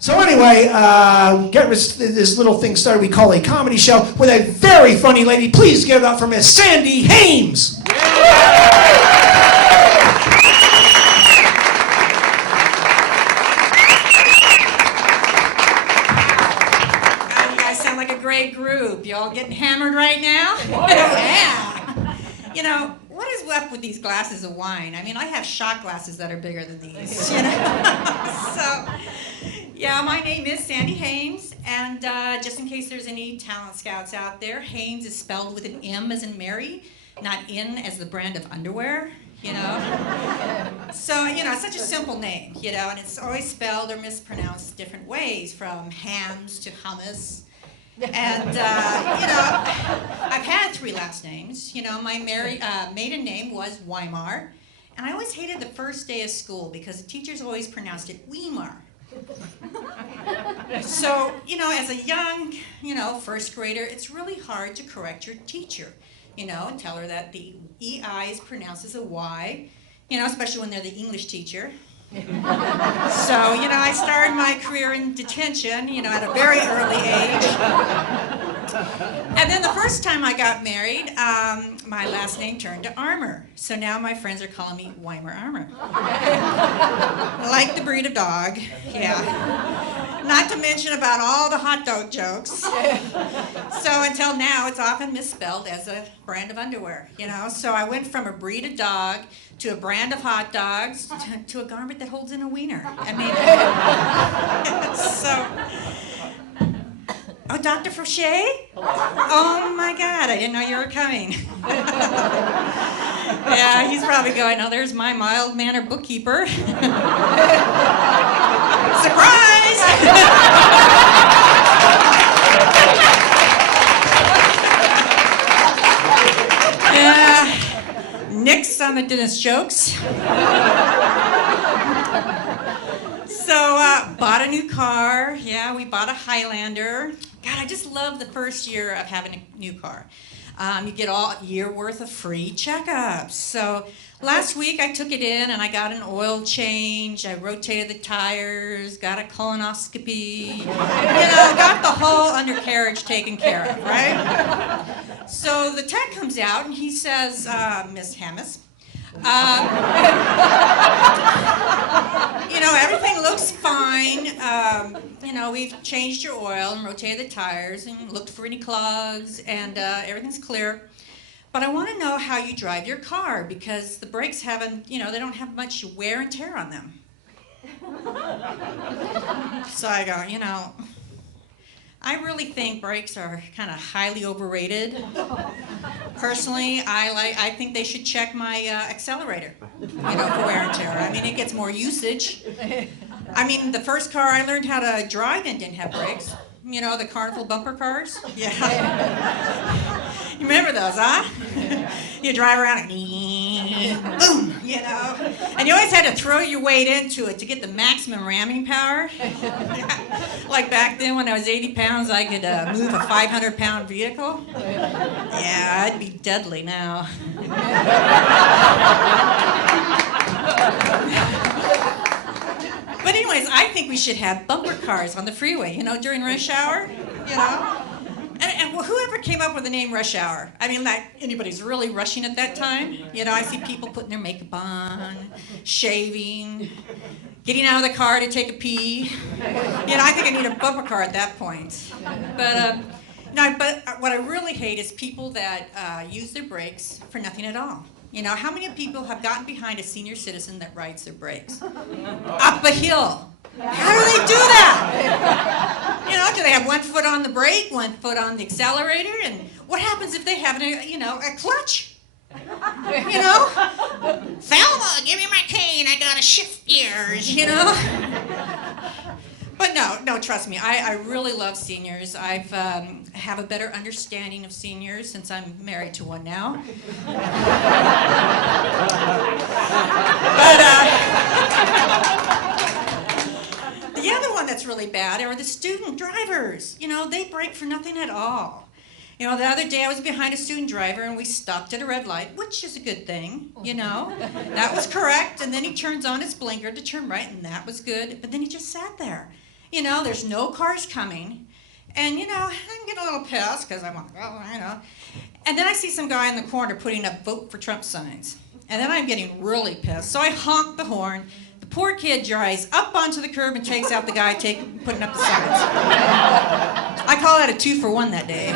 So anyway, get this little thing started we call a comedy show with a very funny lady. Please give it up for Miss Sandy Hames. Great group. You all getting hammered right now? Oh, yeah. You know, what is up with these glasses of wine? I mean, I have shot glasses that are bigger than these, you know? So, yeah, my name is Sandy Hames, and just in case there's any talent scouts out there, Hames is spelled with an M as in Mary, not in as the brand of underwear, you know? So, you know, it's such a simple name, you know, and it's always spelled or mispronounced different ways, from hams to hummus. And, you know, I've had 3 last names. You know, my maiden name was Weimar. And I always hated the first day of school because the teachers always pronounced it Weimar. So, you know, as a young, you know, first grader, it's really hard to correct your teacher, you know, and tell her that the EI is pronounced as a Y, you know, especially when they're the English teacher. So, you know, I started my career in detention, you know, at a very early age. And then the first time I got married, my last name turned to Armour. So now my friends are calling me Weimar Armour. Like the breed of dog, yeah. Not to mention about all the hot dog jokes. So until now, it's often misspelled as a brand of underwear, you know. So I went from a breed of dog to a brand of hot dogs to a garment that holds in a wiener. I mean, so, oh, Dr. Fauché? Oh my God, I didn't know you were coming. Yeah, he's probably going, oh, there's my mild-mannered bookkeeper. Surprise! Yeah. Nix on the dentist jokes. So, bought a new car. Yeah, we bought a Highlander. God, I just love the first year of having a new car. You get all year worth of free checkups. So last week I took it in and I got an oil change. I rotated the tires, got a colonoscopy, you know, got the whole undercarriage taken care of, right? So the tech comes out and he says, Miss Hamas, you know, everything looks fine. You know, we've changed your oil and rotated the tires and looked for any clogs, and everything's clear. But I want to know how you drive your car, because the brakes haven't, you know, they don't have much wear and tear on them. So I go, you know, I really think brakes are kind of highly overrated. Personally, I think they should check my accelerator, you know, for wear and tear. I mean, it gets more usage. I mean, the first car I learned how to drive in didn't have brakes. You know, the carnival bumper cars? Yeah. You remember those, huh? You drive around and boom, you know. And you always had to throw your weight into it to get the maximum ramming power. Like back then when I was 80 pounds, I could move a 500-pound vehicle. Yeah, I'd be deadly now. But anyways, I think we should have bumper cars on the freeway, you know, during rush hour, you know. And whoever came up with the name Rush Hour, I mean, like, anybody's really rushing at that time. You know, I see people putting their makeup on, shaving, getting out of the car to take a pee. You know, I think I need a bumper car at that point. But, no, but what I really hate is people that use their brakes for nothing at all. You know, how many people have gotten behind a senior citizen that rides their brakes? Up a hill. How do they do that? You know, do they have one foot on the brake, one foot on the accelerator? And what happens if they have, a clutch? You know? Thelma, give me my cane, I gotta shift gears, you know? But no, trust me, I really love seniors. I've have a better understanding of seniors since I'm married to one now. But the other one that's really bad are the student drivers. You know, they brake for nothing at all. You know, the other day I was behind a student driver and we stopped at a red light, which is a good thing, you know. That was correct. And then he turns on his blinker to turn right, and that was good. But then he just sat there. There's no cars coming. And, I'm getting a little pissed because I'm like, And then I see some guy in the corner putting up vote for Trump signs. And then I'm getting really pissed. So I honk the horn. The poor kid drives up onto the curb and takes out the guy putting up the signs. I call that a 2-for-1 that day.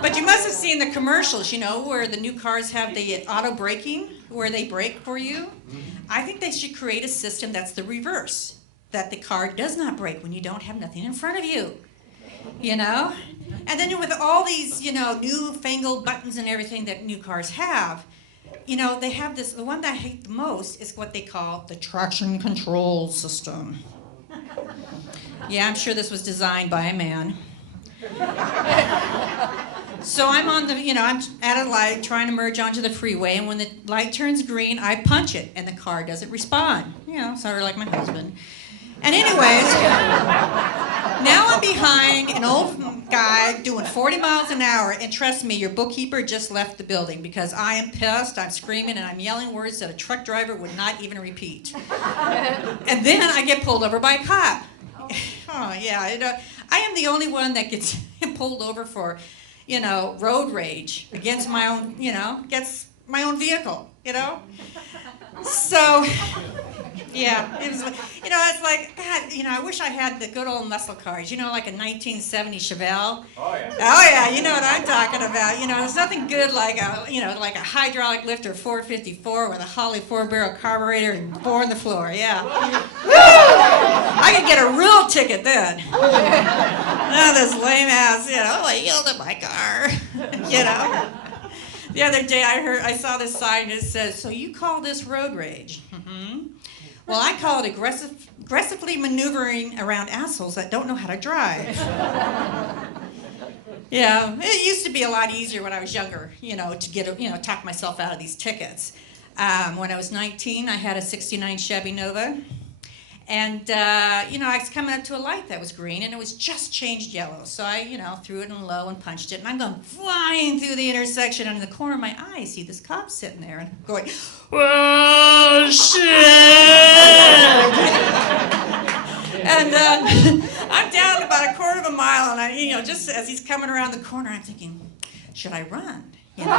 But you must have seen the commercials, where the new cars have the auto braking, where they brake for you. I think they should create a system that's the reverse, that the car does not brake when you don't have nothing in front of you. And then with all these, newfangled buttons and everything that new cars have, they have this, the one that I hate the most is what they call the traction control system. Yeah, I'm sure this was designed by a man. So I'm on I'm at a light trying to merge onto the freeway, and when the light turns green, I punch it, and the car doesn't respond. Sort of like my husband. And anyways, now I'm behind an old guy doing 40 miles an hour, and trust me, your bookkeeper just left the building because I am pissed, I'm screaming, and I'm yelling words that a truck driver would not even repeat. And then I get pulled over by a cop. Oh, yeah, I am the only one that gets pulled over for, road rage against my own, against my own vehicle, So, yeah, it was, it's like, God, I wish I had the good old muscle cars, like a 1970 Chevelle. Oh, yeah. Oh, yeah, you know what I'm talking about. There's nothing good like like a hydraulic lifter 454 with a Holly 4-barrel carburetor and bore in the floor, yeah. Woo! I could get a real ticket then. Not this lame ass, I yielded my car, The other day I saw this sign that says, "So you call this road rage?" Mm-hmm. Well, I call it aggressively maneuvering around assholes that don't know how to drive. Yeah, it used to be a lot easier when I was younger, to get, talk myself out of these tickets. When I was 19, I had a 69 Chevy Nova. And, I was coming up to a light that was green, and it was just changed yellow. So I, threw it in low and punched it, and I'm going flying through the intersection, and in the corner of my eye, I see this cop sitting there, and I'm going, "Oh, shit!" And I'm down about a quarter of a mile, and I, just as he's coming around the corner, I'm thinking, should I run? And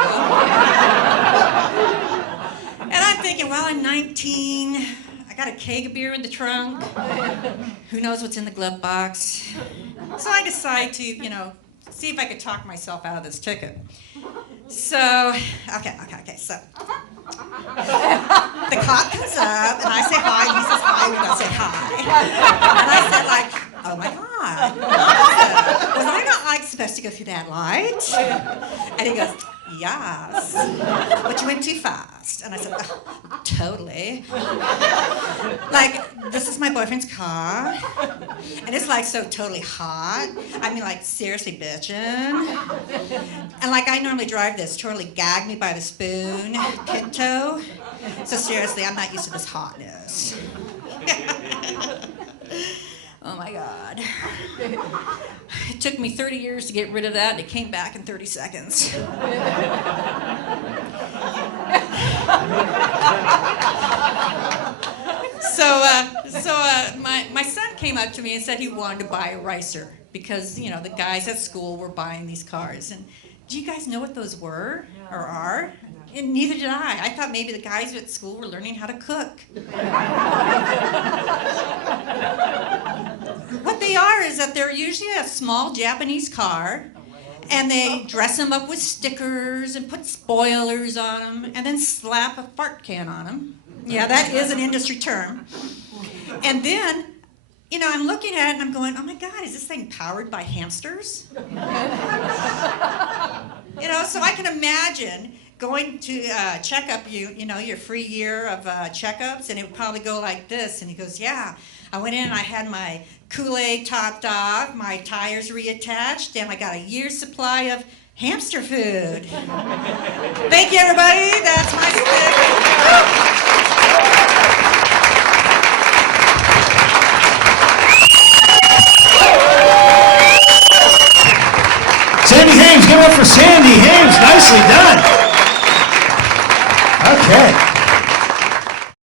I'm thinking, well, I'm 19. I got a keg of beer in the trunk. Who knows what's in the glove box? So I decide to, see if I could talk myself out of this ticket. So, okay. So the cop comes up, and I say hi, and he says hi, and I say hi. And I said, like, oh my God, was I not supposed to go through that light? And he goes, yes, but you went too fast. And I said, oh, totally. Like, this is my boyfriend's car, and it's like so totally hot. I mean, like, seriously bitchin'. And like, I normally drive this, totally gag me by the spoon, Pinto. So seriously, I'm not used to this hotness. Oh my God. It took me 30 years to get rid of that, and it came back in 30 seconds. So my son came up to me and said he wanted to buy a ricer because, the guys at school were buying these cars. And do you guys know what those were or are? And neither did I. I thought maybe the guys at school were learning how to cook. What they are is that they're usually a small Japanese car, and they dress them up with stickers and put spoilers on them, and then slap a fart can on them. Yeah, that is an industry term. And then, I'm looking at it and I'm going, oh my God, is this thing powered by hamsters? So I can imagine going to check up your free year of checkups, and it would probably go like this. And he goes, yeah, I went in and I had my Kool-Aid topped off, my tires reattached, and I got a year's supply of hamster food. Thank you, everybody. That's my stick. Sandy Hames, give it up for Sandy Hames. Nicely done. Okay.